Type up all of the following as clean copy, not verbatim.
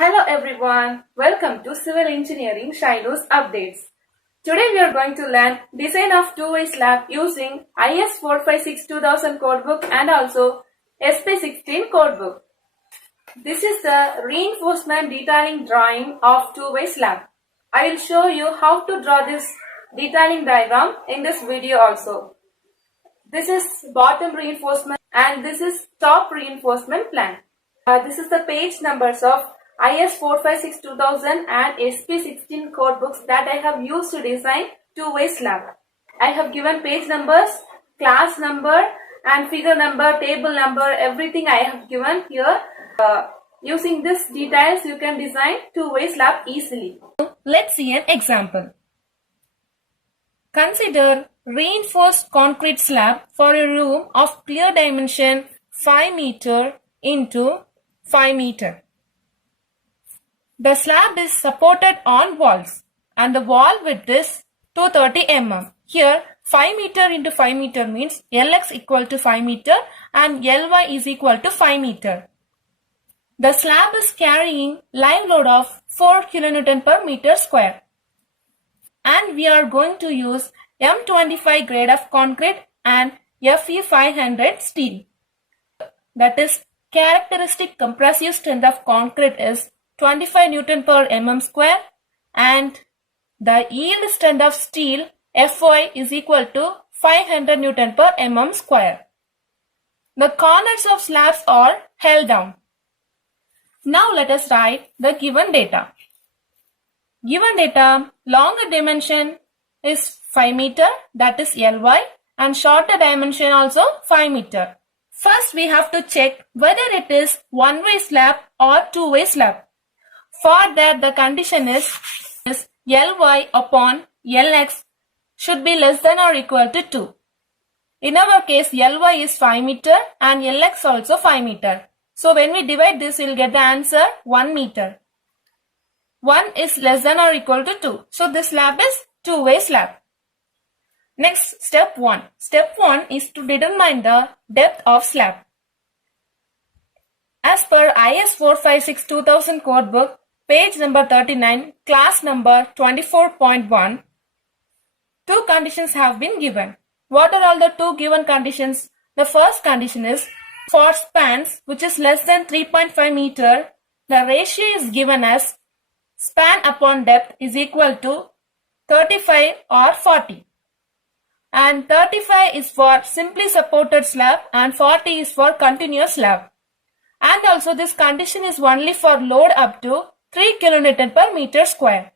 Hello everyone, welcome to Civil Engineering Shilo's Updates. Today we are going to learn design of two-way slab using IS456 2000 codebook and also SP16 codebook. This is the reinforcement detailing drawing of two-way slab. I will show you how to draw this detailing diagram in this video also. This is bottom reinforcement and this is top reinforcement plan. This is the page numbers of IS456 2000 and SP16 code books that I have used to design two-way slab. I have given page numbers, class number and figure number, table number, everything I have given here. Using these details you can design two-way slab easily. Let's see an example. Consider reinforced concrete slab for a room of clear dimension 5 meter into 5 meter. The slab is supported on walls and the wall width is 230 mm. Here 5 meter into 5 meter means Lx equal to 5 meter and Ly is equal to 5 meter. The slab is carrying live load of 4 kN per meter square. And we are going to use M25 grade of concrete and Fe500 steel. That is, characteristic compressive strength of concrete is 25 Newton per mm square and the yield strength of steel Fy is equal to 500 Newton per mm square. The corners of slabs are held down. Now let us write the given data. Given data, longer dimension is 5 meter, that is Ly, and shorter dimension also 5 meter. First we have to check whether it is one-way slab or two-way slab. For that the condition is Ly upon Lx should be less than or equal to 2. In our case Ly is 5 meter and Lx also 5 meter. So when we divide this we will get the answer 1 meter. 1 is less than or equal to 2. So this slab is two-way slab. Next, step 1. Step 1 is to determine the depth of slab. As per IS456 2000 codebook, page number 39, class number 24.1, two conditions have been given. What are all the two given conditions? The first condition is for spans which is less than 3.5 meter, the ratio is given as span upon depth is equal to 35 or 40. And 35 is for simply supported slab and 40 is for continuous slab. And also this condition is only for load up to 3 kN per meter square.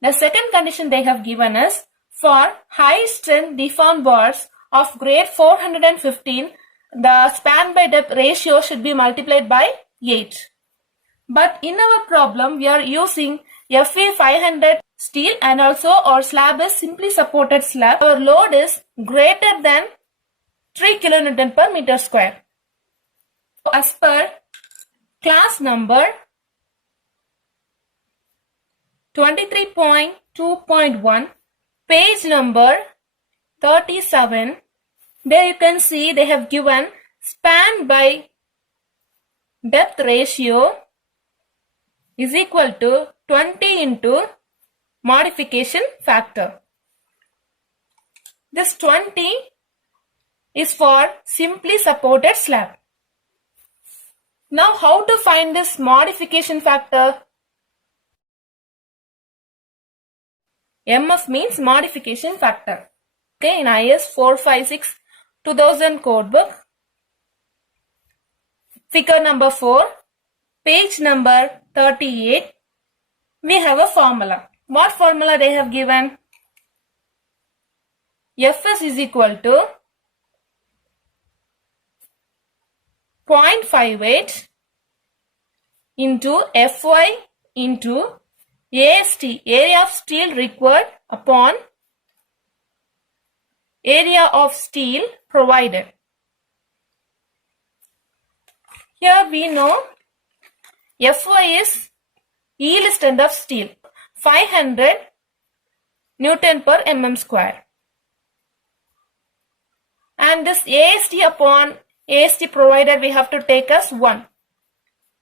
The second condition they have given is for high strength deformed bars of grade 415, the span by depth ratio should be multiplied by 8. But in our problem we are using Fe500 steel and also our slab is simply supported slab. Our load is greater than 3 kN per meter square. So as per class number 23.2.1, page number 37, there you can see they have given span by depth ratio is equal to 20 into modification factor. This 20 is for simply supported slab. Now how to find this modification factor? MF means modification factor. Okay, in IS456 2000 codebook, figure number 4, page number 38, we have a formula. What formula they have given? Fs is equal to 0.58 into Fy into AST, area of steel required upon area of steel provided. Here we know Fy is yield strength of steel 500 Newton per mm square. And this AST upon AST provided we have to take as 1.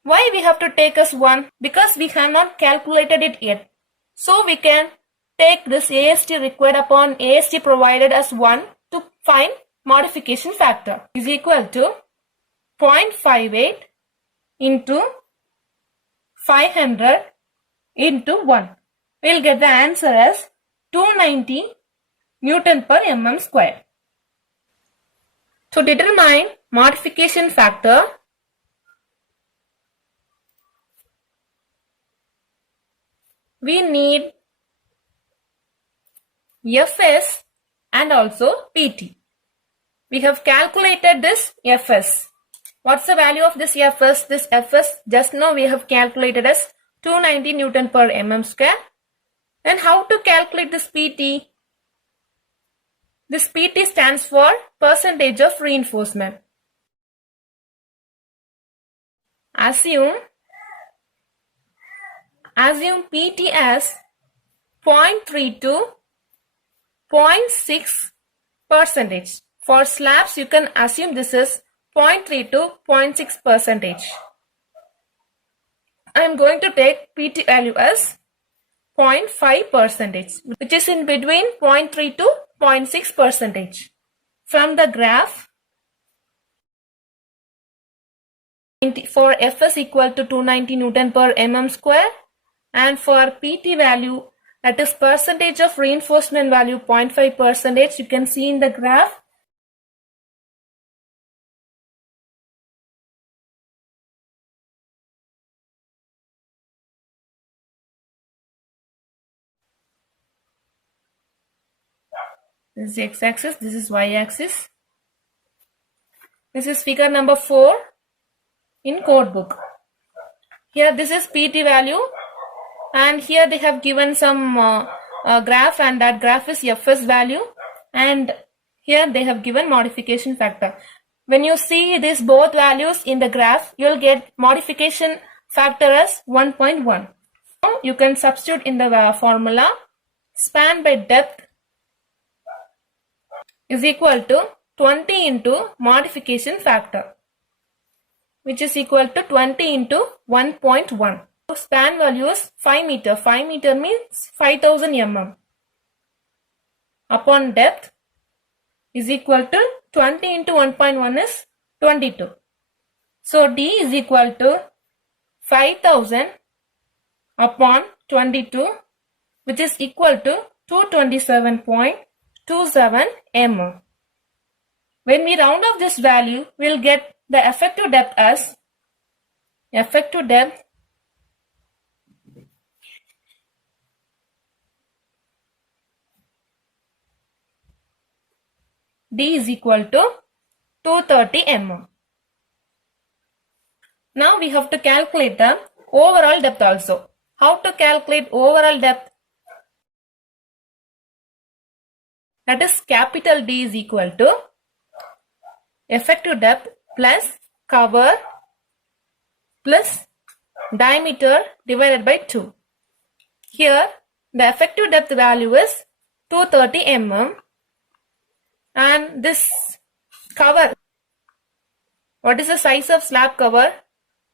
Why we have to take as 1? Because we have not calculated it yet. So we can take this AST required upon AST provided as 1 to find modification factor is equal to 0.58 into 500 into 1. We'll get the answer as 290 Newton per mm square. To determine modification factor, we need Fs and also Pt. We have calculated this Fs. What's the value of this Fs? This Fs just now we have calculated as 290 Newton per mm square. And how to calculate this Pt? This Pt stands for percentage of reinforcement. Assume Pt as 0.3 to 0.6 percentage. For slabs, you can assume this is 0.3 to 0.6 percentage. I am going to take Pt value as 0.5 percentage, which is in between 0.3 to 0.6 percentage. From the graph, for Fs equal to 290 Newton per mm square, and for Pt value, that is percentage of reinforcement value 0.5 percentage, you can see in the graph. This is the x-axis, this is y-axis. This is figure number 4 in code book. Here this is Pt value, and here they have given some graph, and that graph is Fs value, and here they have given modification factor. When you see these both values in the graph, you will get modification factor as 1.1. Now you can substitute in the formula. Span by depth is equal to 20 into modification factor, which is equal to 20 into 1.1. Span value is 5 meter. 5 meter means 5000 mm. Upon depth is equal to 20 into 1.1 is 22. So D is equal to 5000 upon 22, which is equal to 227.27 mm. When we round off this value, we will get the effective depth as D is equal to 230 mm. Now we have to calculate the overall depth also. How to calculate overall depth? That is capital D is equal to effective depth plus cover plus diameter divided by 2. Here the effective depth value is 230 mm, and this cover, what is the size of slab cover?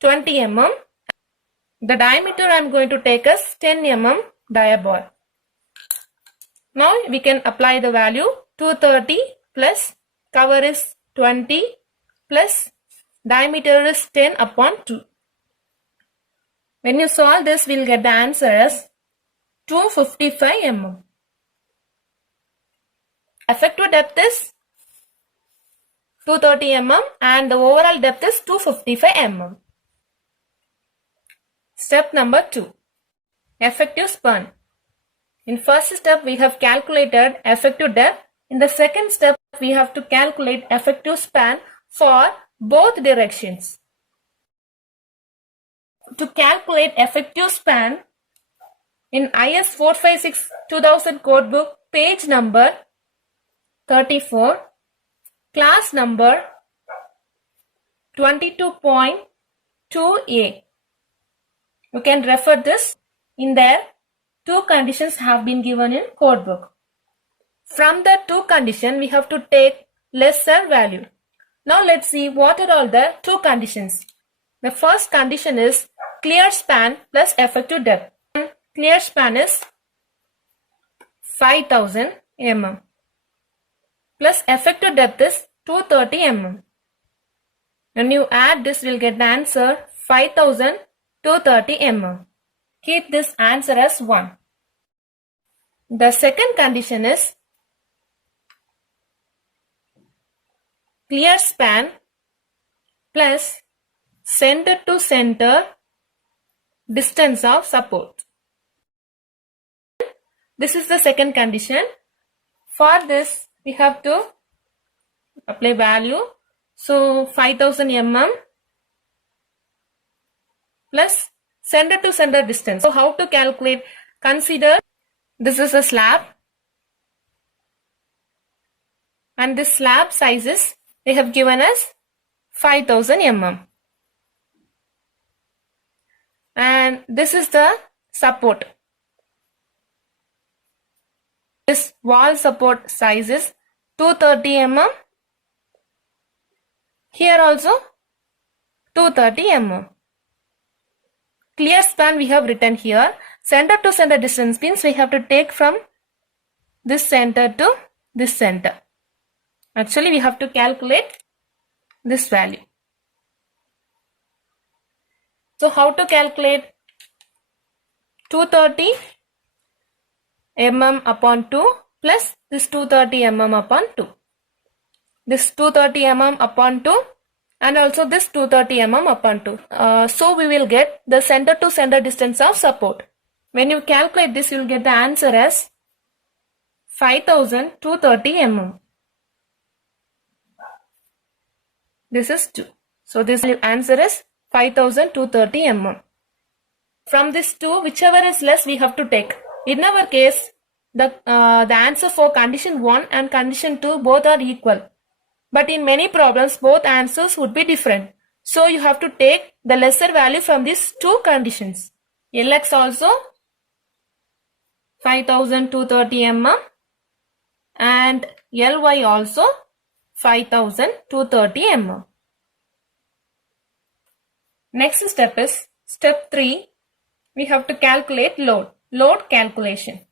20 mm. The diameter I am going to take as 10 mm dia bore. Now we can apply the value 230 plus cover is 20 plus diameter is 10 upon 2. When you solve this, we will get the answer as 255 mm. Effective depth is 230 mm and the overall depth is 255 mm. Step number 2. Effective span. In first step, we have calculated effective depth. In the second step, we have to calculate effective span for both directions. To calculate effective span, in IS456 2000 code book, page number 34, class number 22.2a. You can refer this. In there, two conditions have been given in code book. From the two conditions, we have to take lesser value. Now let's see what are all the two conditions. The first condition is clear span plus effective depth. Clear span is 5000 mm plus effective depth is 230 mm. When you add this, we'll get the answer 5230 mm. Keep this answer as 1. The second condition is clear span plus center to center distance of support. This is the second condition. For this, we have to apply value. So 5000 mm plus center to center distance. So how to calculate? Consider this is a slab and this slab sizes they have given us 5000 mm. And this is the support. This wall support size is 230 mm. Here also 230 mm. Clear span we have written here. Center to center distance means we have to take from this center to this center. Actually, we have to calculate this value. So how to calculate? 230 mm upon 2 plus this 230 mm upon 2. This 230 mm upon 2 and also this 230 mm upon 2. So we will get the center to center distance of support. When you calculate this, you will get the answer as 5230 mm. This is 2. So this answer is 5230 mm. From this 2, whichever is less we have to take. In our case, the answer for condition 1 and condition 2 both are equal. But in many problems, both answers would be different. So you have to take the lesser value from these two conditions. Lx also 5230 mm and Ly also 5230 mm. Next step is step 3. We have to calculate load. Load calculation.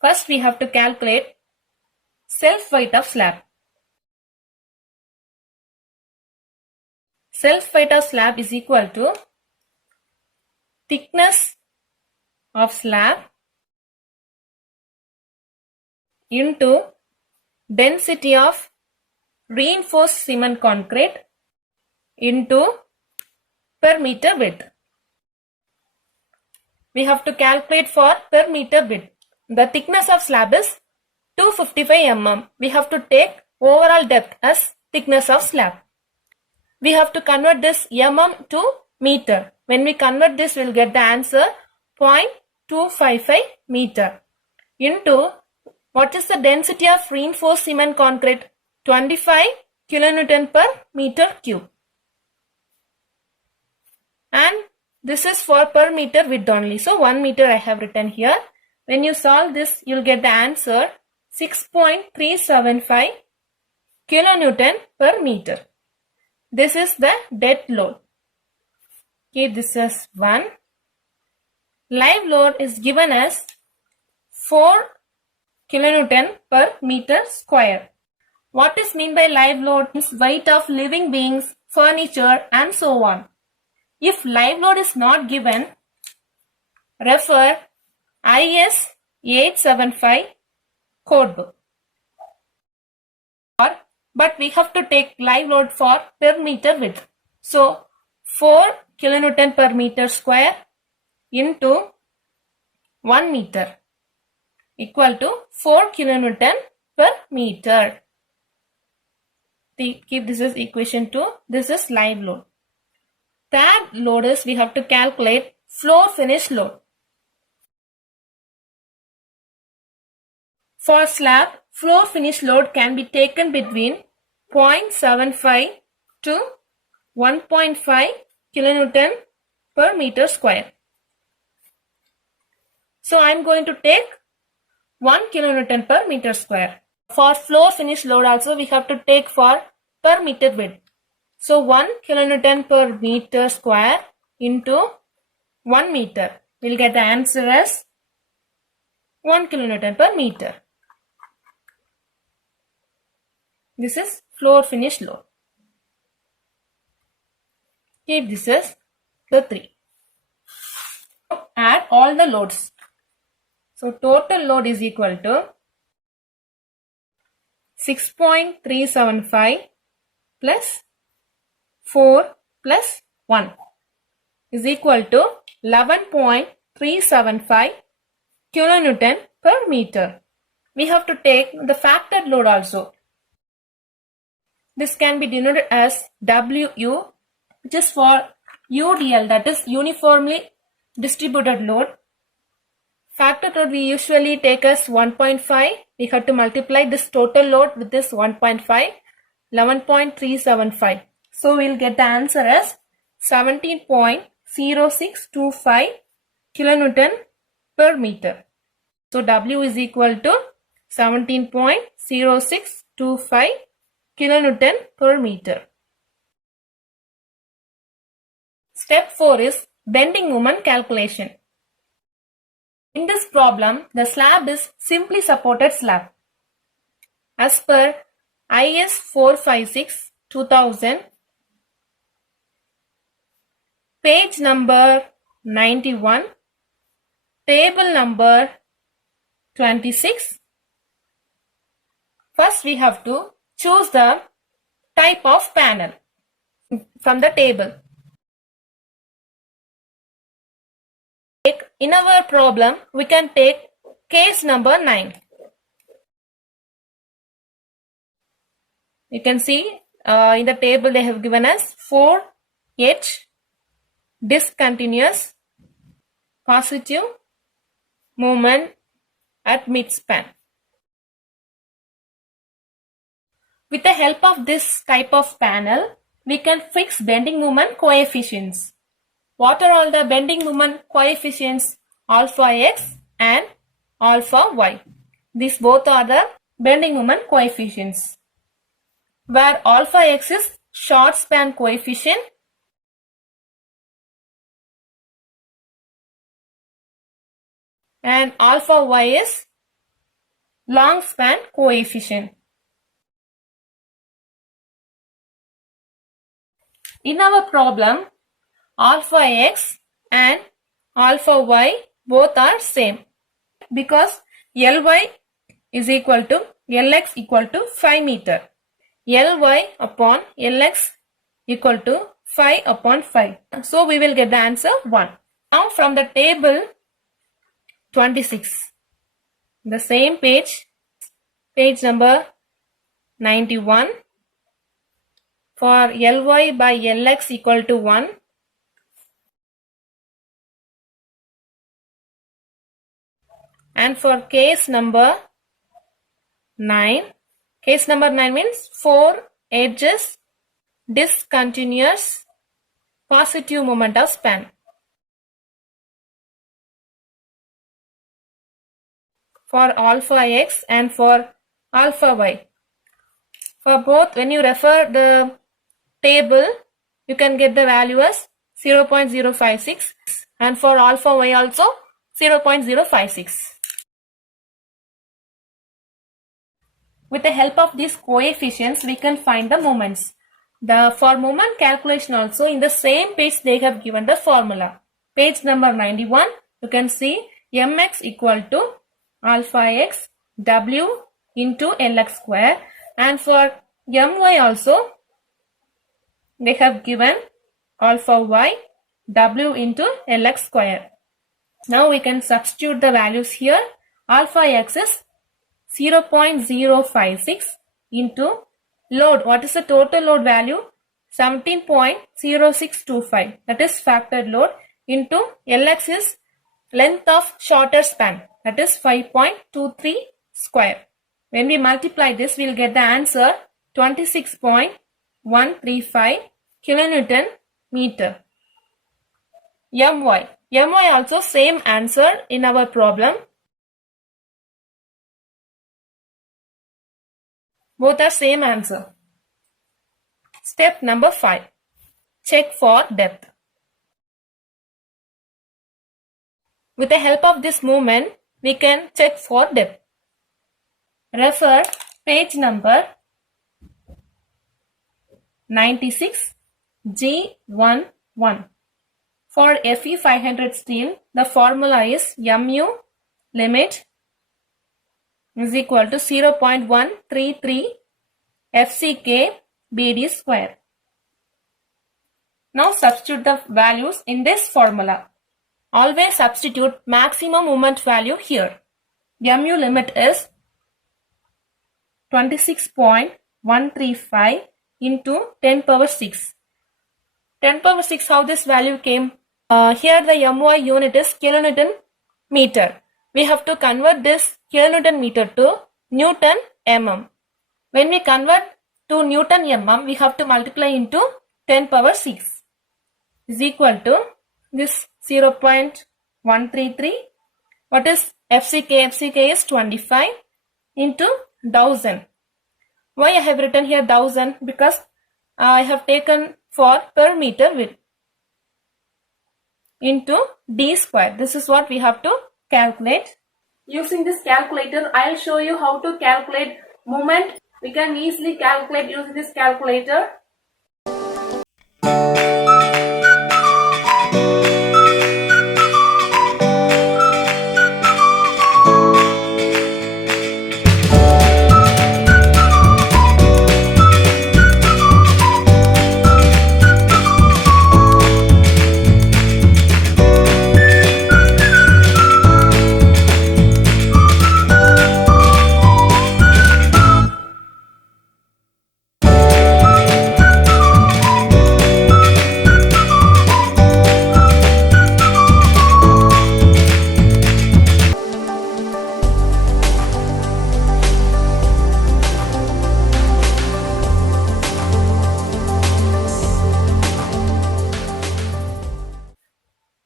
First we have to calculate self weight of slab. Self weight of slab is equal to thickness of slab into density of reinforced cement concrete into per meter width. We have to calculate for per meter width. The thickness of slab is 255 mm. We have to take overall depth as thickness of slab. We have to convert this mm to meter. When we convert this, we will get the answer 0.255 meter into what is the density of reinforced cement concrete? 25 kilonewton per meter cube. And this is for per meter width only. So 1 meter I have written here. When you solve this, you will get the answer 6.375 kilonewton per meter. This is the dead load. Keep this as 1. Live load is given as 4 kilonewton per meter square. What is mean by live load? Is weight of living beings, furniture and so on. If live load is not given, refer IS456 code book. But we have to take live load for per meter width. So 4 kilonewton per meter square into 1 meter equal to 4 kilonewton per meter. Keep this as equation 2. This is live load. Third load is we have to calculate floor finish load. For slab, floor finish load can be taken between 0.75 to 1.5 kilonewton per meter square. So I am going to take 1 kilonewton per meter square. For floor finish load also we have to take for per meter width. So 1 kilonewton per meter square into 1 meter. We'll get the answer as 1 kilonewton per meter. This is floor finish load. Keep this as the 3. Add all the loads. So total load is equal to 6.375 plus 4 plus 1 is equal to 11.375 kilonewton per meter. We have to take the factored load also. This can be denoted as WU, which is for UDL, that is uniformly distributed load. Factored load we usually take as 1.5. We have to multiply this total load with this 1.5, 11.375. So we'll get the answer as 17.0625 kilonewton per meter. So W is equal to 17.0625 kilonewton per meter. Step 4 is bending moment calculation. In this problem, the slab is simply supported slab. As per IS456 2000, page number 91, table number 26. First we have to choose the type of panel from the table. In our problem, we can take case number 9. You can see in the table they have given us 4H discontinuous positive movement at midspan. With the help of this type of panel, we can fix bending moment coefficients. What are all the bending moment coefficients? Alpha x and alpha y. These both are the bending moment coefficients. Where alpha x is short span coefficient and alpha y is long span coefficient. In our problem, alpha x and alpha y both are same because Ly is equal to Lx equal to 5 meter. Ly upon Lx equal to 5 upon 5. So we will get the answer 1. Now from the table 26, the same page, page number 91, for Ly by Lx equal to 1, and for case number 9, case number 9 means 4 edges discontinuous positive moment of span. For alpha x and for alpha y. For both, when you refer the table, you can get the value as 0.056 and for alpha y also 0.056. With the help of these coefficients, we can find the moments. For moment calculation also, in the same page they have given the formula. Page number 91, you can see mx equal to alpha x w into Lx square, and for my also they have given alpha y w into Lx square. Now we can substitute the values here. Alpha x is 0.056 into load. What is the total load value? 17.0625. That is factored load into Lx is length of shorter span. That is 5.23 square. When we multiply this, we will get the answer 26.135 kilonewton meter. My also same answer in our problem. Both are same answer. Step number 5. Check for depth. With the help of this movement, we can check for depth. Refer page number 96 G11. For Fe500 steel, the formula is Mu limit is equal to 0.133 FCK BD square. Now substitute the values in this formula. Always substitute maximum moment value here. Mu limit is 26.135 into 10 power 6. 10 power 6, how this value came? Here the MY unit is kilonewton meter. We have to convert this kilonewton meter to Newton mm. When we convert to Newton mm, we have to multiply into 10 power 6 is equal to this 0.133. What is FCK? FCK is 25 into 1000. Why I have written here 1000? Because I have taken for per meter width into d square. This is what we have to calculate. Using this calculator, I'll show you how to calculate moment. We can easily calculate using this calculator.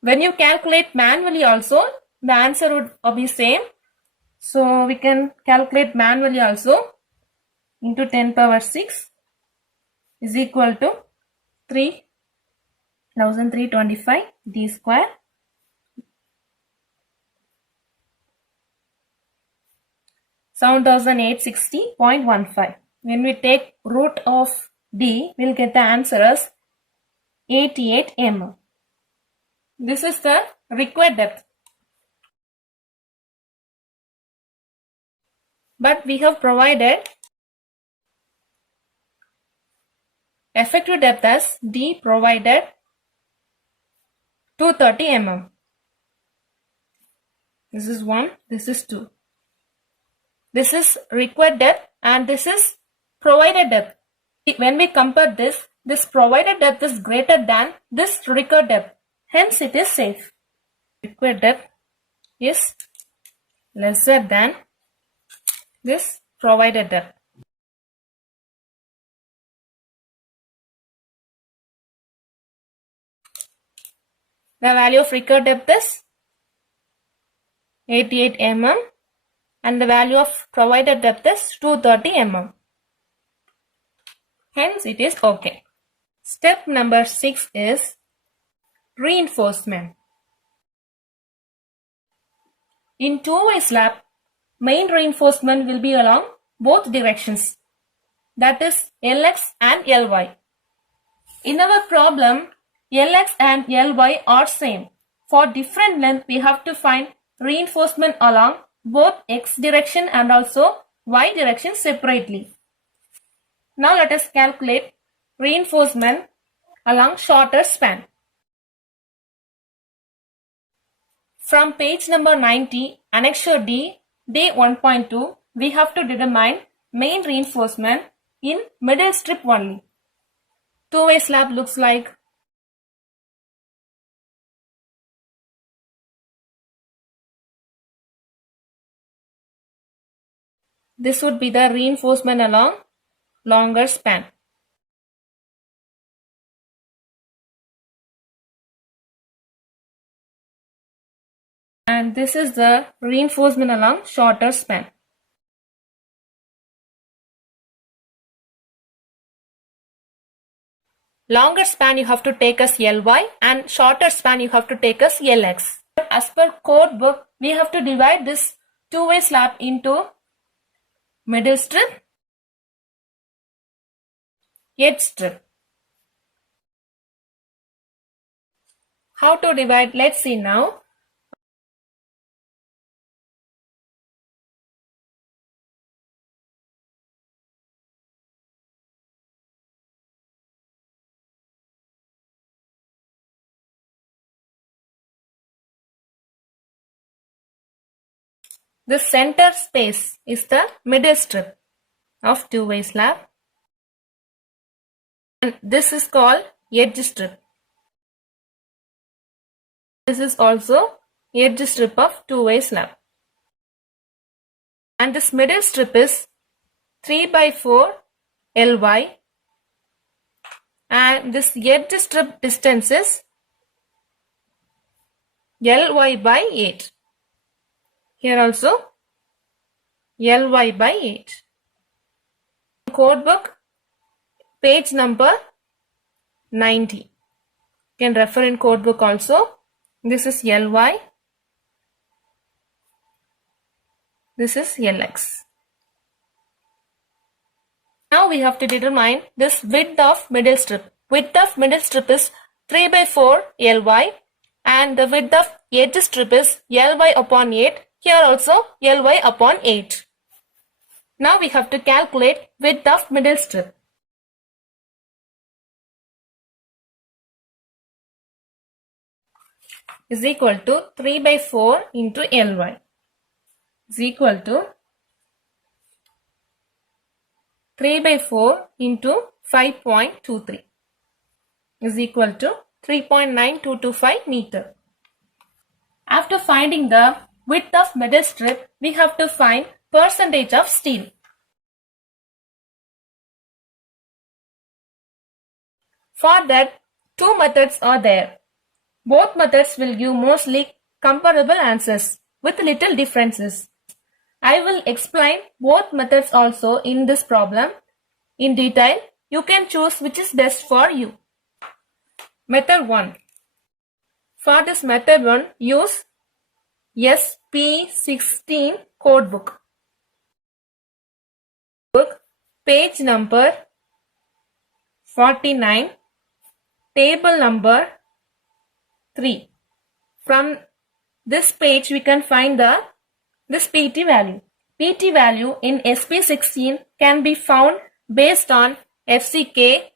When you calculate manually also, the answer would be same. So we can calculate manually also. Into 10 power 6 is equal to 3,325 d square. (7,860.15). When we take root of d, we'll get the answer as 88 mm. This is the required depth. But we have provided effective depth as d provided 230 mm. This is 1, this is 2. This is required depth and this is provided depth. When we compare this provided depth is greater than this required depth. Hence it is safe. Required depth is lesser than this provided depth. The value of required depth is 88 mm and the value of provided depth is 230 mm. Hence it is okay. Step number 6 is reinforcement. In two-way slab, main reinforcement will be along both directions, that is LX and LY. In our problem, LX and LY are same. For different length, we have to find reinforcement along both X direction and also Y direction separately. Now let us calculate reinforcement along shorter span. From page number 90, annexure D, day 1.2, we have to determine main reinforcement in middle strip only. Two-way slab looks like this would be the reinforcement along longer span. And this is the reinforcement along shorter span. longer span you have to take as Ly and shorter span you have to take as Lx. As per code book, we have to divide this two-way slab into middle strip, edge strip. How to divide? Let's see now. The center space is the middle strip of two-way slab, and this is called edge strip. This is also edge strip of two-way slab. And this middle strip is 3/4 Ly, and this edge strip distance is Ly/8. Here also Ly/8. Code book, page number 90. You can refer in code book also. This is Ly. This is Lx. Now we have to determine this width of middle strip. Width of middle strip is 3/4 Ly, and the width of edge strip is Ly/8. Here also Ly/8. Now we have to calculate width of middle strip. Is equal to 3/4 into Ly is equal to 3/4 into 5.23 is equal to 3.9225 meter. After finding the width of middle strip, we have to find percentage of steel. For that, two methods are there. Both methods will give mostly comparable answers with little differences. I will explain both methods also in this problem in detail. You can choose which is best for you. Method 1. For this method 1, use SP16 code book. Page number 49, table number 3. From this page we can find this PT value. PT value in SP16 can be found based on FCK,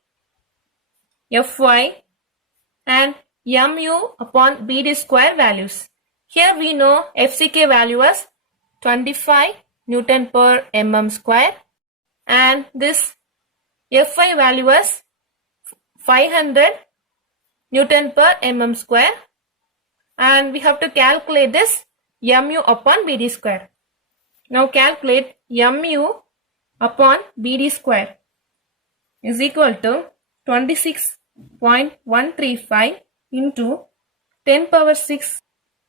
Fy and Mu upon BD square values. Here we know FCK value as 25 Newton per mm square, and this Fy value as 500 Newton per mm square, and we have to calculate this Mu upon BD square. Now calculate Mu upon BD square is equal to 26.135 into 10 power 6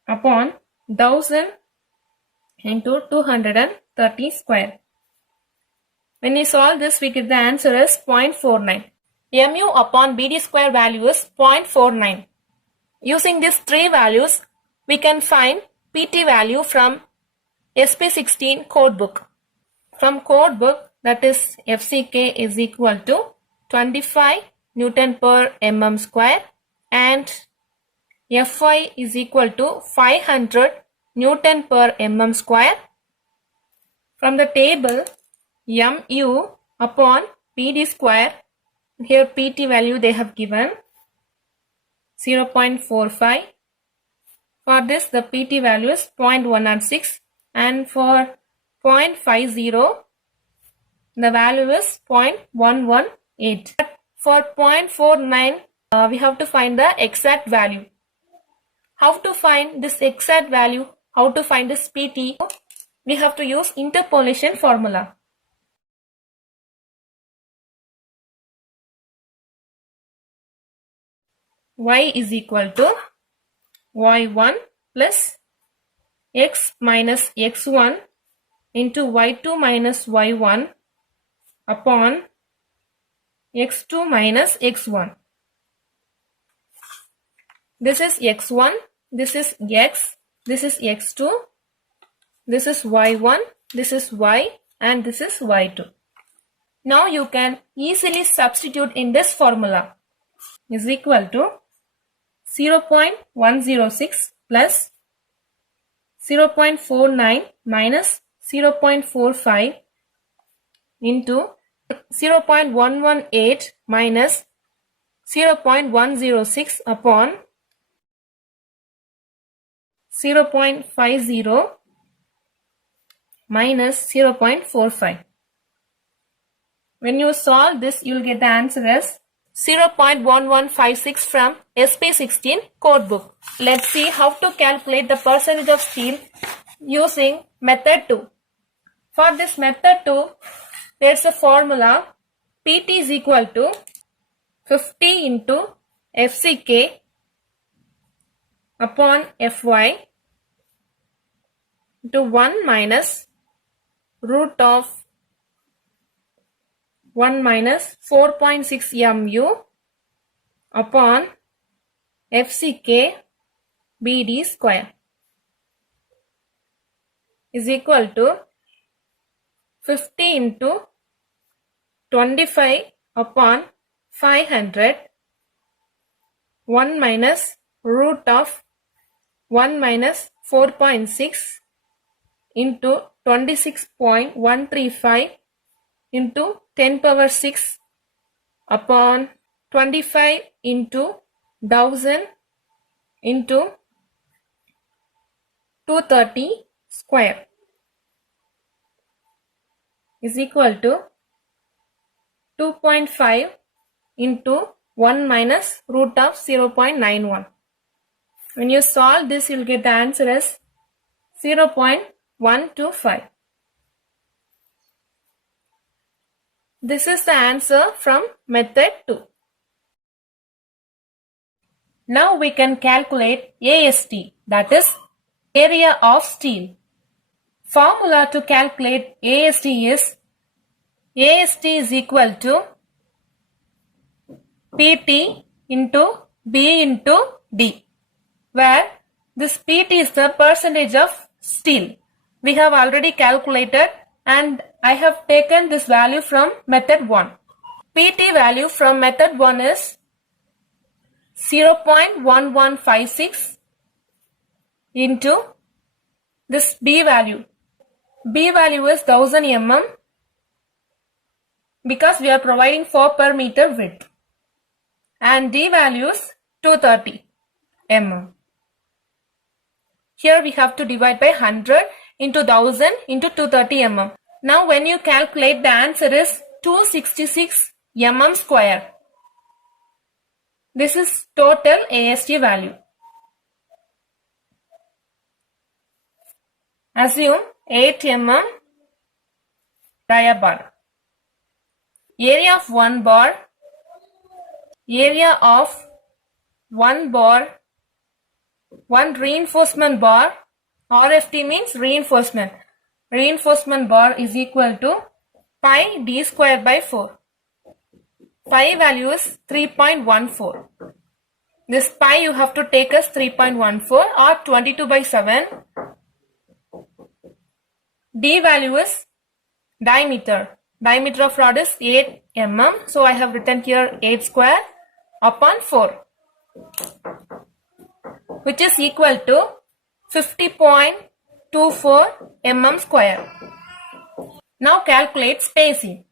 upon 1000 into 230 square. When we solve this, we get the answer as 0.49. Mu upon BD square value is 0.49. Using these three values, we can find PT value from SP16 code book. From code book, that is FCK is equal to 25 Newton per mm square and Fy is equal to 500 Newton per mm square. From the table, Mu upon BD square, here PT value they have given 0.45. For this, the PT value is 0.106, and for 0.50, the value is 0.118. For 0.49, we have to find the exact value. How to find this exact value? How to find this PT? We have to use interpolation formula. Y is equal to y1 plus x minus x1 into y2 minus y1 upon x2 minus x1. This is x1, this is x, this is x2, this is y1, this is y, and this is y2. Now you can easily substitute in this formula. Is equal to 0.106 plus 0.49 minus 0.45 into 0.118 minus 0.106 upon 0.50 minus 0.45. When you solve this, you will get the answer as 0.1156 from SP16 codebook. Let's see how to calculate the percentage of steel using method 2. For this method 2, there is a formula. PT is equal to 50 into FCK upon Fy into 1 minus root of 1 minus 4.6 mu upon FCK BD square is equal to 50 into 25 upon 500 1 minus root of 1 minus 4.6 into 26.135 into 10 power 6 upon 25 into 1000 into 230 square is equal to 2.5 into 1 minus root of 0.91. When you solve this, you will get the answer as 0.125. This is the answer from method 2. Now we can calculate AST, that is area of steel. Formula to calculate AST is equal to PT into B into D, where this PT is the percentage of steel. We have already calculated and I have taken this value from method 1. PT value from method 1 is 0.1156 into this B value. B value is 1000 mm because we are providing 4 per meter width, and D value is 230 mm. Here we have to divide by 100 into 1000 into 230 mm. Now when you calculate, the answer is 266 mm square. This is total AST value. Assume 8 mm dia bar. Area of 1 bar, area of 1 bar, 1 reinforcement bar, RFT means reinforcement. Reinforcement bar is equal to pi d square by 4. Pi value is 3.14. This pi you have to take as 3.14 or 22 by 7. D value is diameter. Diameter of rod is 8 mm. So I have written here 8 square upon 4, which is equal to 50.24 mm square. Now calculate spacing.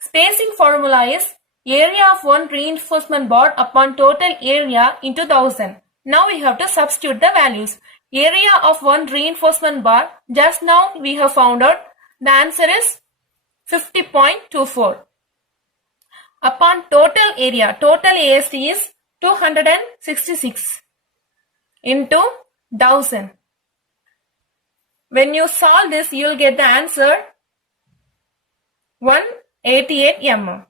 Spacing formula is area of one reinforcement bar upon total area into 1000. Now we have to substitute the values. Area of one reinforcement bar, just now we have found out, the answer is 50.24. Upon total area, total AST is 266 into 1000. When you solve this, you will get the answer 188 mm.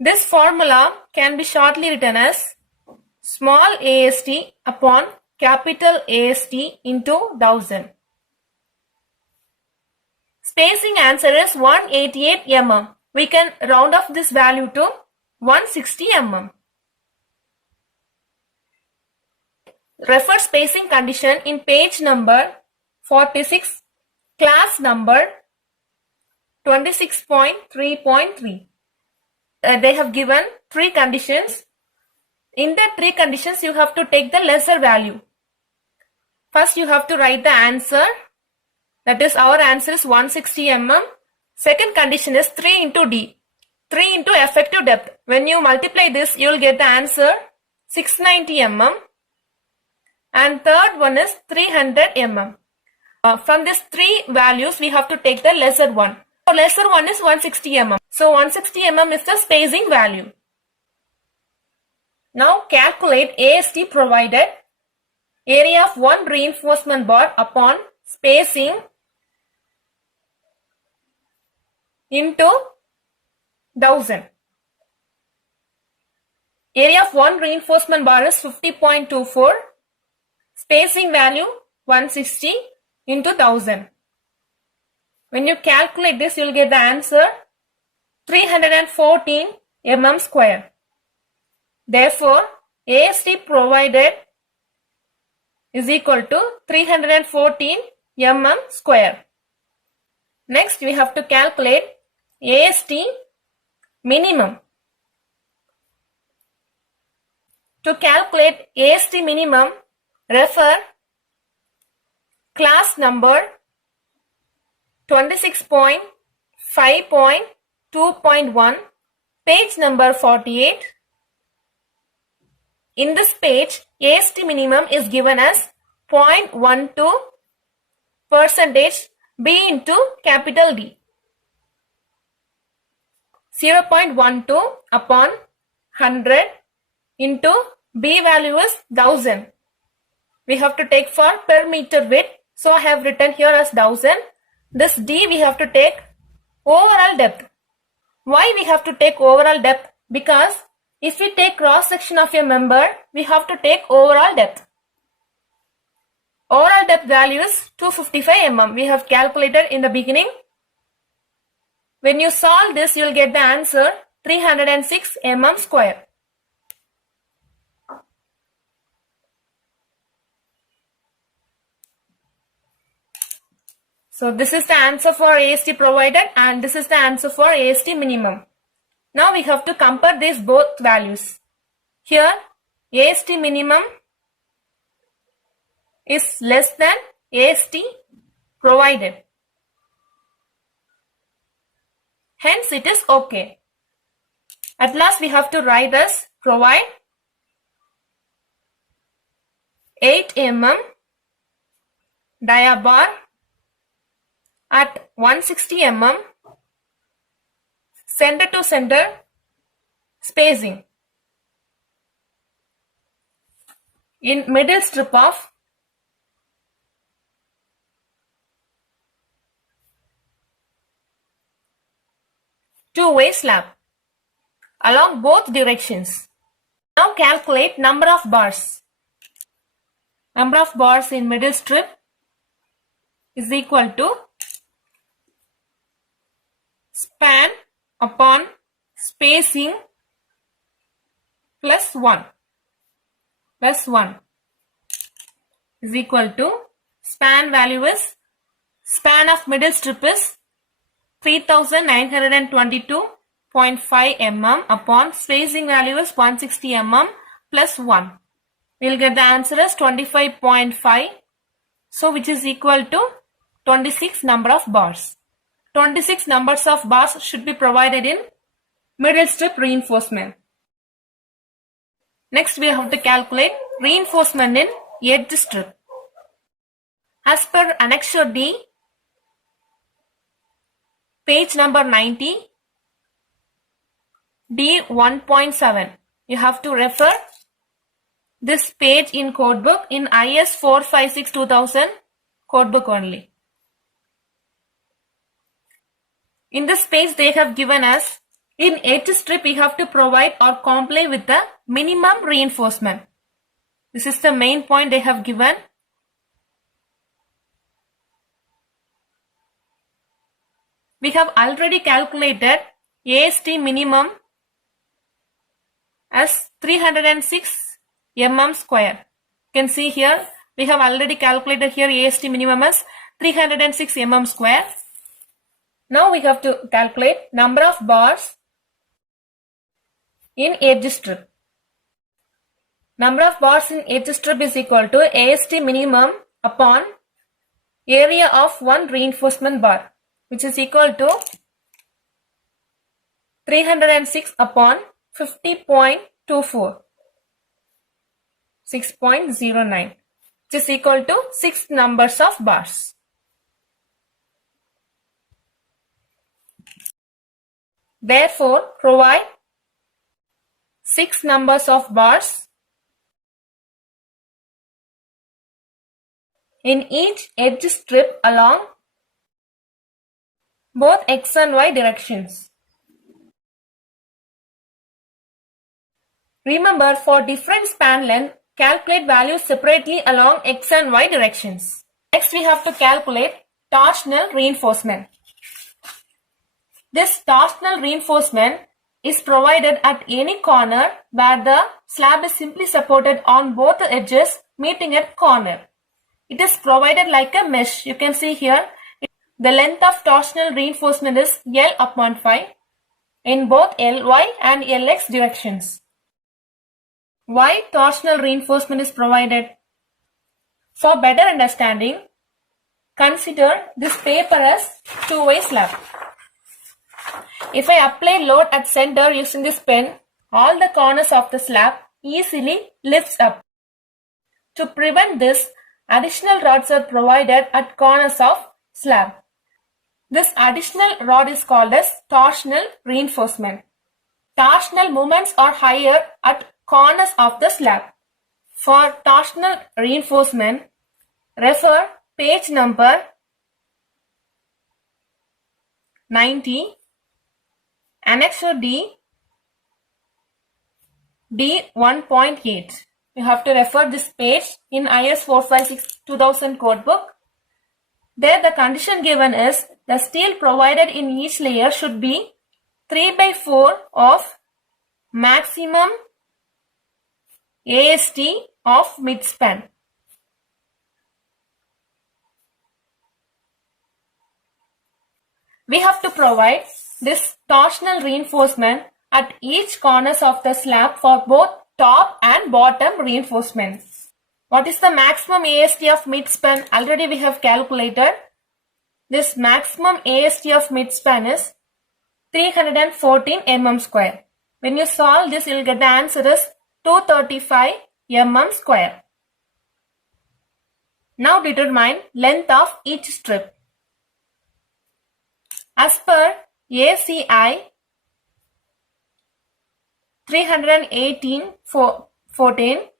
This formula can be shortly written as small AST upon capital AST into 1000. Spacing answer is 188 mm. We can round off this value to 160 mm. refer spacing condition in page number 46, class number 26.3.3. They have given 3 conditions. In the 3 conditions, you have to take the lesser value. First, you have to write the answer. That is, our answer is 160 mm. Second condition is 3 into D. 3 into effective depth. When you multiply this, you will get the answer 690 mm. And third one is 300 mm. From these 3 values, we have to take the lesser one. The lesser one is 160 mm. So 160 mm is the spacing value. Now calculate AST provided area of one reinforcement bar upon spacing into 1000. Area of one reinforcement bar is 50.24. Spacing value 160 into 1000. When you calculate this, you will get the answer 314 mm square. Therefore, AST provided is equal to 314 mm square. Next, we have to calculate AST minimum. To calculate AST minimum, refer class number 26.5.2.1, page number 48. In this page, AST minimum is given as 0.12 percentage B into capital D. 0.12 upon 100 into B value is 1000. We have to take for per meter width. So I have written here as 1000. This D we have to take overall depth. Why we have to take overall depth? Because if we take cross section of a member, we have to take overall depth. Overall depth value is 255 mm. We have calculated in the beginning. When you solve this, you will get the answer 306 mm square. So this is the answer for AST provided and this is the answer for AST minimum. Now we have to compare these both values. Here AST minimum is less than AST provided. Hence it is okay. At last we have to write as provide 8 mm dia bar at 160 mm center to center spacing in middle strip of two-way slab along both directions. Now calculate number of bars. Number of bars in middle strip is equal to span upon spacing plus 1 is equal to span value is span of middle strip is 3922.5 mm upon spacing value is 160 mm plus 1. We will get the answer as 25.5. So which is equal to 26 number of bars. 26 numbers of bars should be provided in middle strip reinforcement. Next we have to calculate reinforcement in edge strip. As per Annexure D, page number 90, D 1.7. You have to refer this page in codebook in IS456 2000 codebook only. In this page they have given us in edge strip we have to provide or comply with the minimum reinforcement. This is the main point they have given. We have already calculated AST minimum as 306 mm square. You can see here, we have already calculated here AST minimum as 306 mm square. Now we have to calculate number of bars in edge strip. Number of bars in edge strip is equal to AST minimum upon area of one reinforcement bar, which is equal to 306 upon 50.24, 6.09, which is equal to 6 numbers of bars. Therefore, provide 6 numbers of bars in each edge strip along both X and Y directions. Remember, for different span length, calculate values separately along X and Y directions. Next, we have to calculate torsional reinforcement. This torsional reinforcement is provided at any corner where the slab is simply supported on both the edges meeting at corner. It is provided like a mesh. You can see here, the length of torsional reinforcement is L upon 5 in both LY and LX directions. Why torsional reinforcement is provided? For better understanding, consider this paper as two-way slab. If I apply load at center using this pen, all the corners of the slab easily lifts up. To prevent this, additional rods are provided at corners of slab. This additional rod is called as torsional reinforcement. Torsional moments are higher at corners of the slab. For torsional reinforcement, refer page number 90, Annexure D, D 1.8. You have to refer this page in IS456 2000 codebook. There the condition given is the steel provided in each layer should be 3/4 of maximum AST of midspan. We have to provide this torsional reinforcement at each corners of the slab for both top and bottom reinforcement. What is the maximum AST of midspan? Already we have calculated. This maximum AST of midspan is 314 mm square. When you solve this, you will get the answer is 235 mm square. Now determine length of each strip. As per ACI 318.14,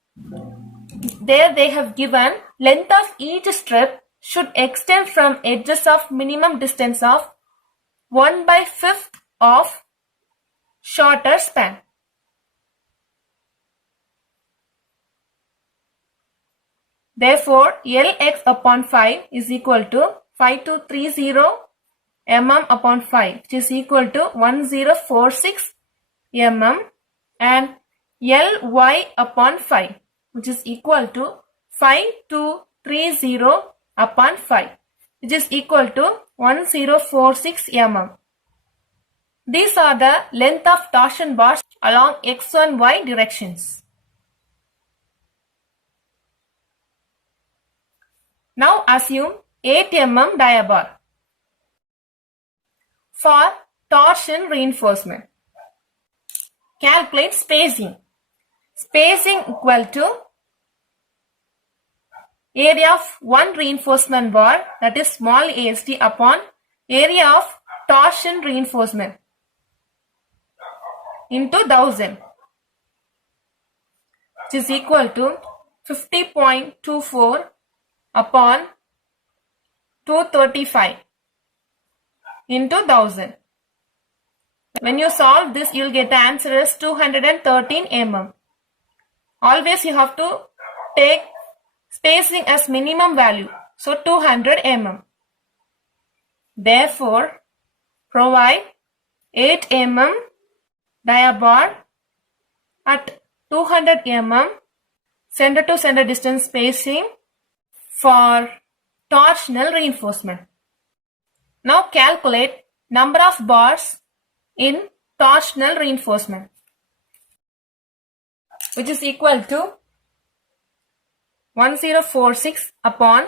there they have given length of each strip should extend from edges of minimum distance of 1/5 of shorter span. Therefore, Lx upon 5 is equal to 5230 mm upon 5, which is equal to 1046 mm, and Ly upon 5, which is equal to 5230 upon 5, which is equal to 1046 mm. These are the length of torsion bars along X and Y directions. Now assume 8 mm dia bar. For torsion reinforcement, calculate spacing. Spacing equal to area of one reinforcement bar, that is small AST, upon area of torsion reinforcement into 1000, which is equal to 50.24 upon 235 into 1000. When you solve this, you will get the answer as 213 mm. Always you have to take spacing as minimum value, so 200 mm. Therefore, provide 8 mm dia bar at 200 mm center to center distance spacing for torsional reinforcement. Now calculate number of bars in torsional reinforcement, which is equal to 1046 upon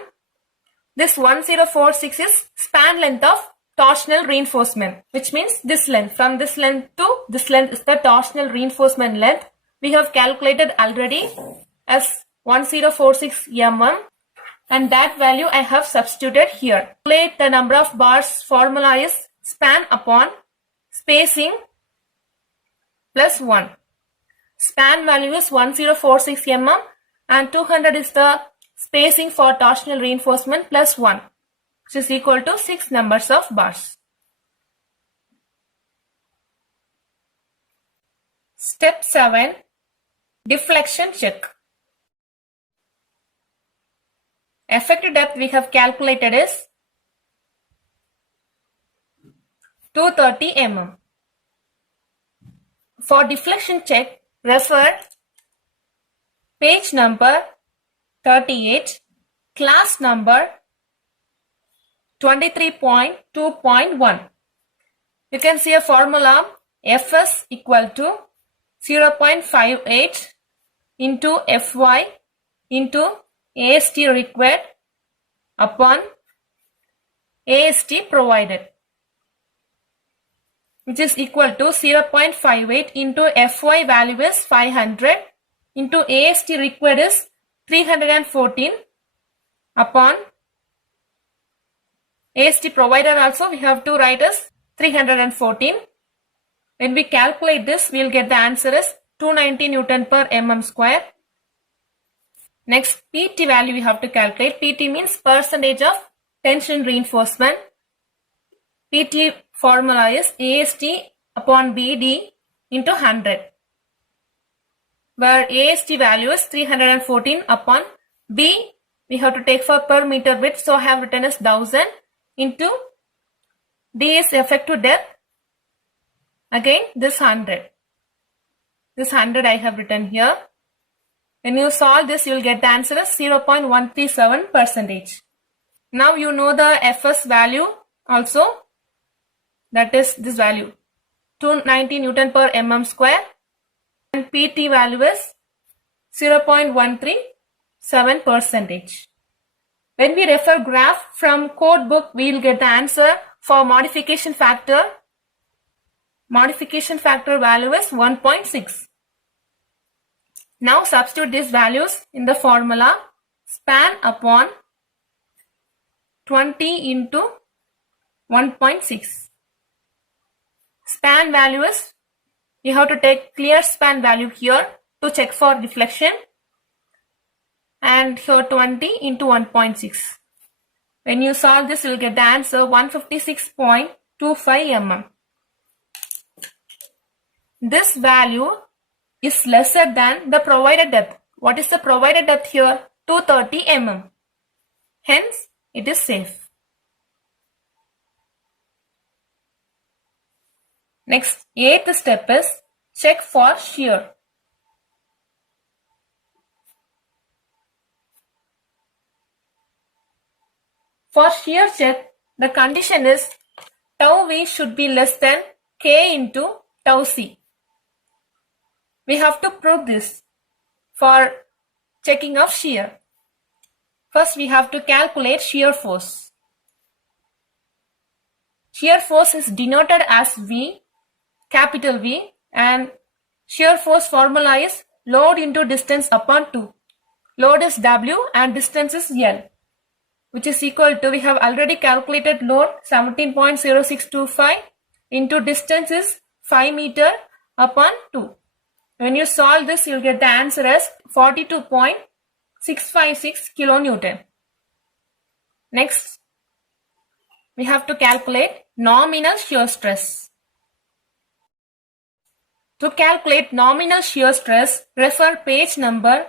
this 1046 is span length of torsional reinforcement, which means this length. From this length to this length is the torsional reinforcement length. We have calculated already as 1046 mm, and that value I have substituted here. Calculate the number of bars. Formula is span upon spacing plus 1. Span value is 1046 mm and 200 is the spacing for torsional reinforcement plus 1, which is equal to 6 numbers of bars. Step 7. Deflection check. Effective depth we have calculated is 230 mm. For deflection check, refer page number 38, class number 23.2.1. You can see a formula Fs equal to 0.58 into Fy into AST required upon AST provided, which is equal to 0.58 into Fy value is 500 into AST required is 314 upon AST provided also we have to write as 314. When we calculate this, we will get the answer as 290 Newton per mm square. Next, PT value we have to calculate. PT means percentage of tension reinforcement. PT formula is AST upon BD into 100, where AST value is 314 upon B we have to take for per meter width, so I have written as 1000 into D is effective depth, again this 100. This 100 I have written here. When you solve this, you will get the answer as 0.137%. Now you know the Fs value also, that is this value 290 Newton per mm square, and PT value is 0.137%. When we refer graph from code book, we will get the answer for modification factor. Modification factor value is 1.6. Now substitute these values in the formula span upon 20 into 1.6. Span value is, you have to take clear span value here to check for deflection, and here 20 into 1.6. When you solve this, you will get the answer 156.25 mm. This value is lesser than the provided depth. What is the provided depth here? 230 mm. Hence, it is safe. Next, 8th step is check for shear. For shear check, the condition is tau v should be less than k into tau c. We have to prove this for checking of shear. First, we have to calculate shear force. Shear force is denoted as V, capital V, and shear force formula is load into distance upon 2. Load is W and distance is L, which is equal to, we have already calculated load 17.0625 into distance is 5 meter upon 2. When you solve this, you will get the answer as 42.656 kilonewton. Next, we have to calculate nominal shear stress. To calculate nominal shear stress, refer page number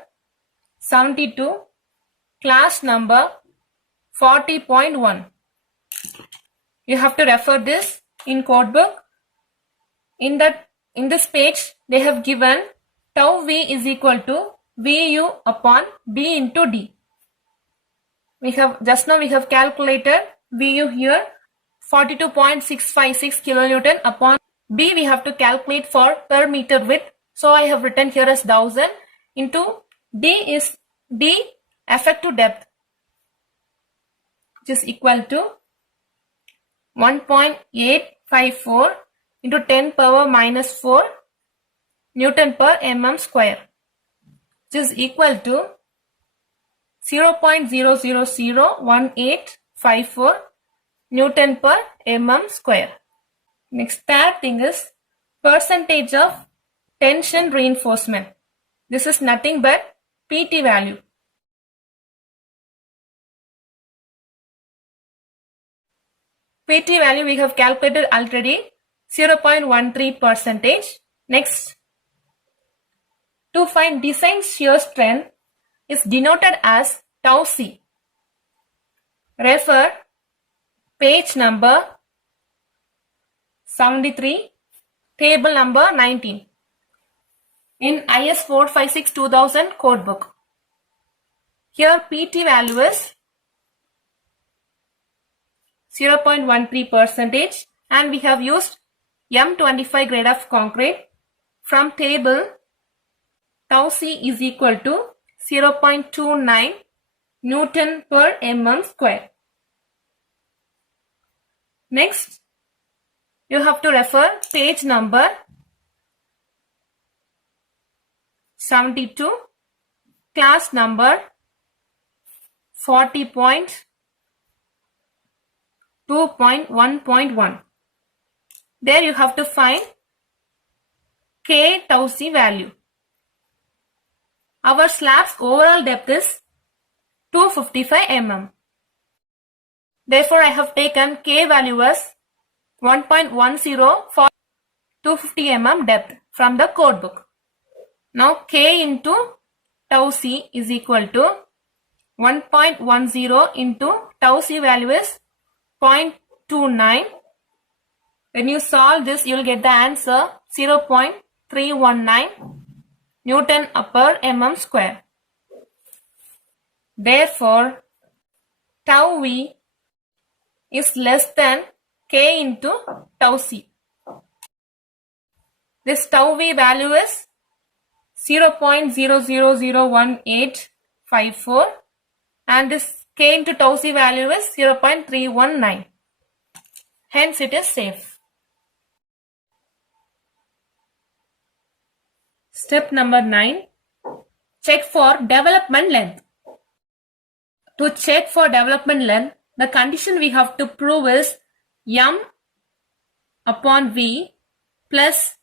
72, class number 40.1. You have to refer this in codebook. In this page, they have given tau v is equal to VU upon B into D. We have calculated VU here 42.656 kilonewton upon B we have to calculate for per meter width. So I have written here as 1000 into D is D effective depth, which is equal to 1.854 into 10 power minus 4 Newton per mm square, which is equal to 0.0001854 Newton per mm square. Next, third thing is percentage of tension reinforcement. This is nothing but PT value. PT value we have calculated already, 0.13 percentage. Next, to find design shear strength is denoted as tau C. Refer page number 73, table number 19 in IS456 2000 codebook. Here PT value is 0.13 percentage and we have used M25 grade of concrete. From table, tau C is equal to 0.29 Newton per mm square. Next, you have to refer page number 72, class number 40.2.1.1. There you have to find K tau C value. Our slab's overall depth is 255 mm. Therefore, I have taken K value as 1.10 for 250 mm depth from the code book. Now K into tau C is equal to 1.10 into tau C value is 0.29. When you solve this, you will get the answer 0.319 Newton per mm square. Therefore, tau V is less than K into tau C. This tau V value is 0.000184 and this K into tau C value is 0.319. Hence it is safe. Step number 9. Check for development length. To check for development length, the condition we have to prove is M upon V plus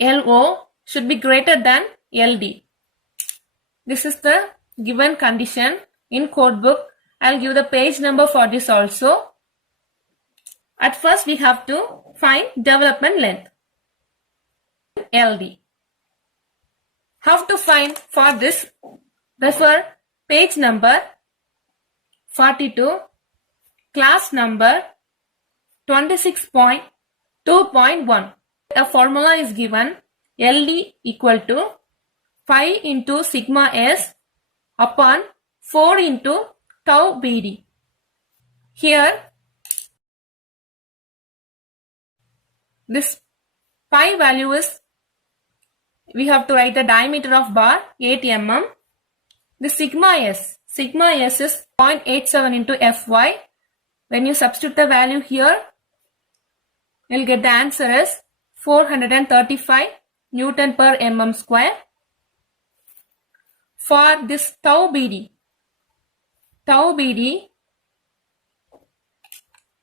LO should be greater than LD. This is the given condition in codebook. I will give the page number for this also. At first we have to find development length, LD. How to find for this? Refer page number 42, class number 26.2.1. A formula is given, LD equal to 5 into sigma S upon 4 into tau BD. Here, this pi value is, we have to write the diameter of bar 8 mm. The sigma S is 0.87 into Fy. When you substitute the value here, you will get the answer as 435 Newton per mm square. For this tau BD,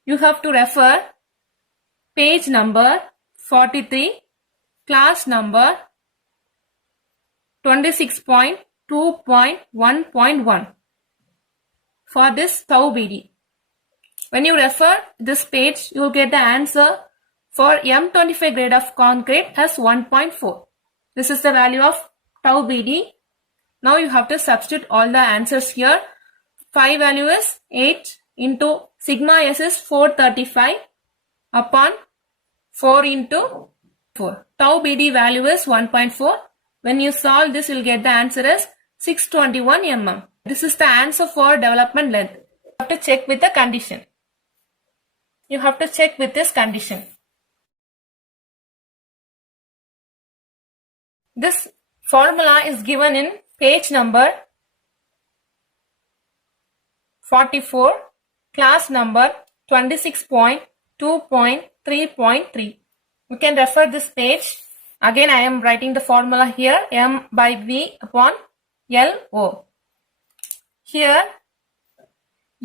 you have to refer page number 43, class number 26.2.1.1 for this tau BD. When you refer this page, you will get the answer for M25 grade of concrete as 1.4. This is the value of tau BD. Now you have to substitute all the answers here. Phi value is 8 into sigma S is 435 upon 4 into 4. Tau BD value is 1.4. When you solve this, you'll get the answer as 621 mm. This is the answer for development length. You have to check with the condition. You have to check with this condition. This formula is given in page number 44, class number 26.2.3.3. You can refer this page. Again, I am writing the formula here, M by V upon LO. Here,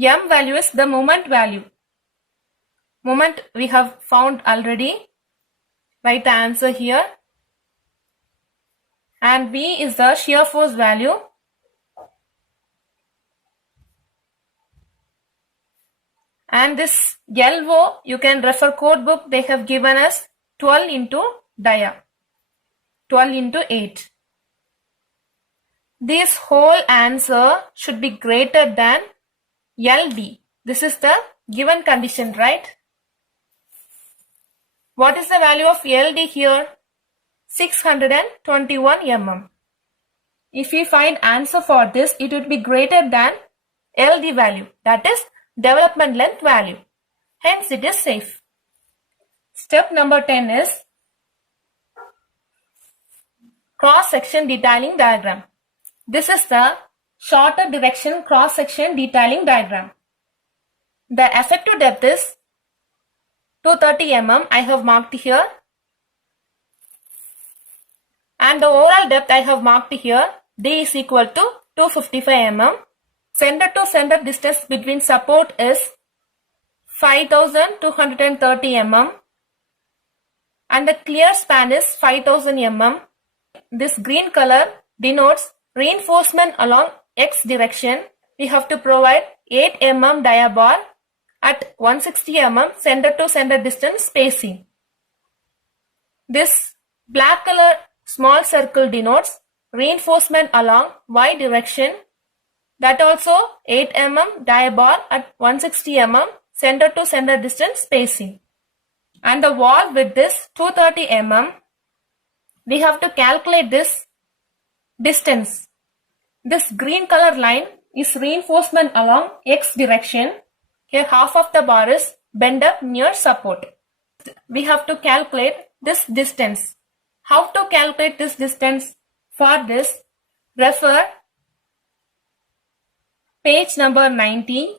M value is the moment value. Moment we have found already. Write the answer here. And V is the shear force value. And this LO, you can refer code book, they have given us 12 into dia. 12 into 8. This whole answer should be greater than LD. This is the given condition, right? What is the value of LD here? 621 mm. If we find answer for this, it would be greater than LD value, that is development length value. Hence, it is safe. Step number 10 is cross-section detailing diagram. This is the shorter direction cross-section detailing diagram. The effective depth is 230 mm. I have marked here. And the overall depth I have marked here. D is equal to 255 mm. Center to center distance between support is 5230 mm. And the clear span is 5000 mm. This green color denotes reinforcement along X direction. We have to provide 8 mm dia bar at 160 mm center to center distance spacing. This black color small circle denotes reinforcement along Y direction. That also 8 mm dia bar at 160 mm center to center distance spacing. And the wall width is 230 mm. We have to calculate this distance. This green color line is reinforcement along X direction. Here half of the bar is bent up near support. We have to calculate this distance. How to calculate this distance? For this, refer page number 90,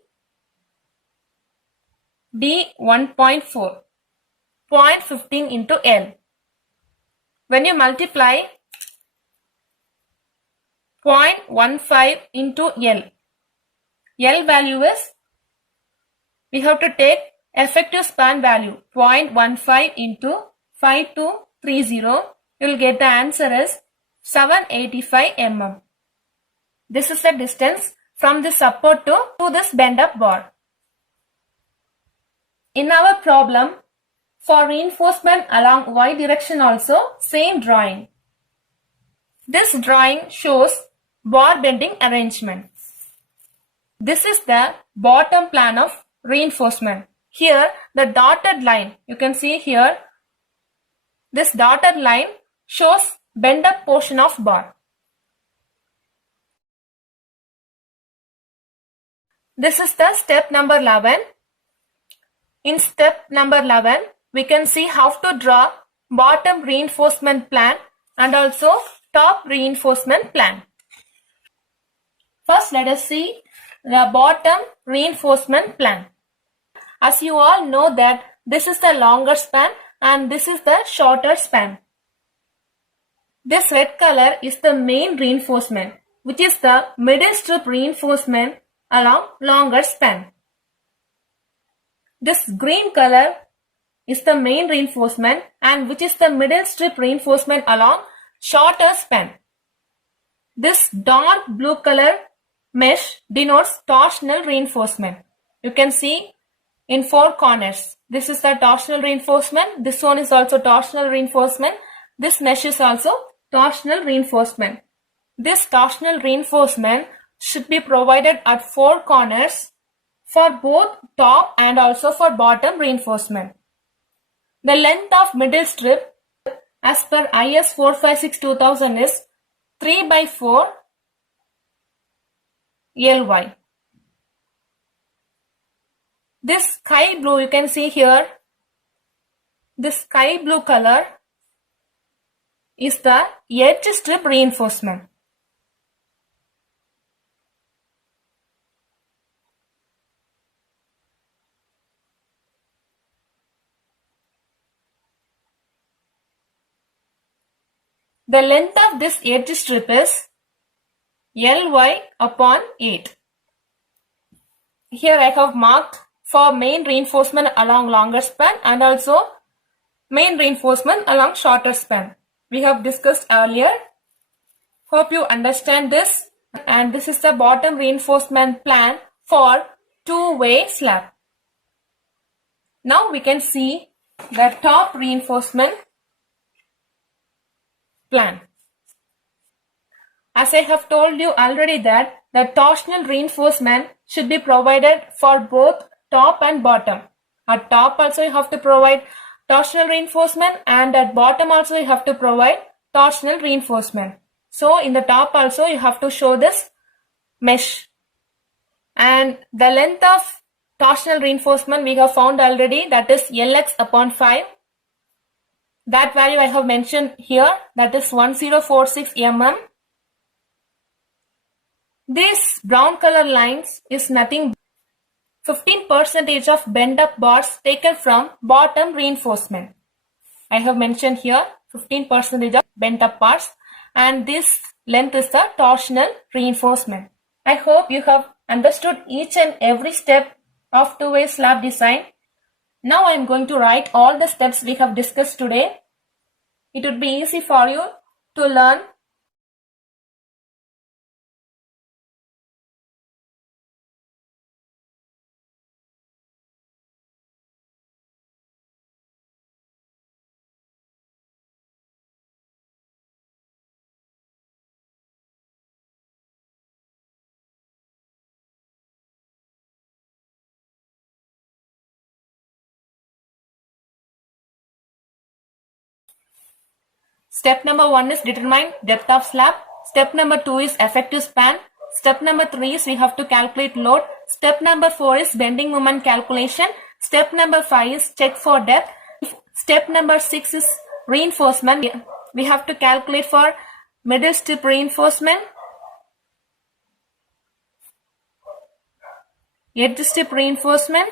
D 1.4, 0.15 into L. When you multiply 0.15 into L, L value is, we have to take effective span value 0.15 into 5230. You will get the answer as 785 mm. This is the distance from the support to this bend up bar. In our problem, for reinforcement along Y direction also, same drawing. This drawing shows bar bending arrangement. This is the bottom plan of reinforcement. Here the dotted line, you can see here, this dotted line shows bend up portion of bar. This is the step number 11. In step number 11, we can see how to draw bottom reinforcement plan and also top reinforcement plan. First, let us see the bottom reinforcement plan. As you all know that this is the longer span and this is the shorter span. This red color is the main reinforcement, which is the middle strip reinforcement along longer span. This green color is the main reinforcement and which is the middle strip reinforcement along shorter span. This dark blue color mesh denotes torsional reinforcement. You can see in 4 corners. This is the torsional reinforcement. This one is also torsional reinforcement. This mesh is also torsional reinforcement. This torsional reinforcement should be provided at 4 corners for both top and also for bottom reinforcement. The length of middle strip as per IS456 2000 is 3 by 4 ly. This sky blue, you can see here, this sky blue color is the edge strip reinforcement. The length of this edge strip is ly upon 8. Here I have marked for main reinforcement along longer span and also main reinforcement along shorter span. We have discussed earlier. Hope you understand this. And this is the bottom reinforcement plan for two-way slab. Now we can see the top reinforcement plan. As I have told you already that the torsional reinforcement should be provided for both top and bottom. At top also you have to provide torsional reinforcement, and at bottom also you have to provide torsional reinforcement. So in the top also you have to show this mesh. And the length of torsional reinforcement we have found already, that is Lx upon 5. That value I have mentioned here, that is 1046 mm. This brown color lines is nothing 15% of bent up bars taken from bottom reinforcement. I have mentioned here 15% of bent up bars, and this length is the torsional reinforcement. I hope you have understood each and every step of two-way slab design. Now I am going to write all the steps we have discussed today. It would be easy for you to learn. Step number 1 is determine depth of slab. Step number 2 is effective span. Step number 3 is we have to calculate load. Step number 4 is bending moment calculation. Step number 5 is check for depth. Step number 6 is reinforcement. We have to calculate for middle strip reinforcement, edge strip reinforcement,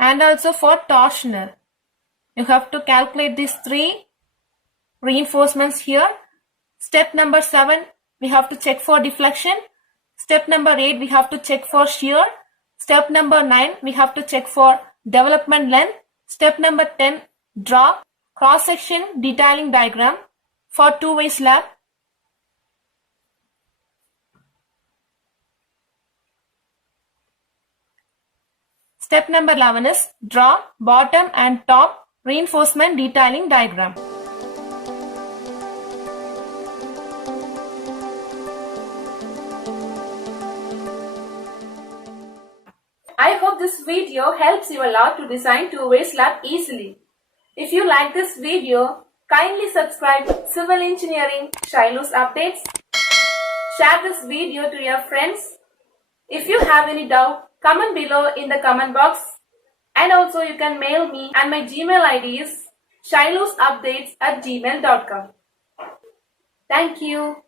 and also for torsional. You have to calculate these 3 reinforcements here. Step number 7, we have to check for deflection. Step number 8, we have to check for shear. Step number 9, we have to check for development length. Step number 10, draw cross-section detailing diagram for two-way slab. Step number 11 is draw bottom and top reinforcement detailing diagram. I hope this video helps you a lot to design two-way slab easily. If you like this video, kindly subscribe Civil Engineering Shiloh's Updates. Share this video to your friends. If you have any doubt, comment below in the comment box. And also you can mail me, and my Gmail ID is shilohsupdates@gmail.com. Thank you.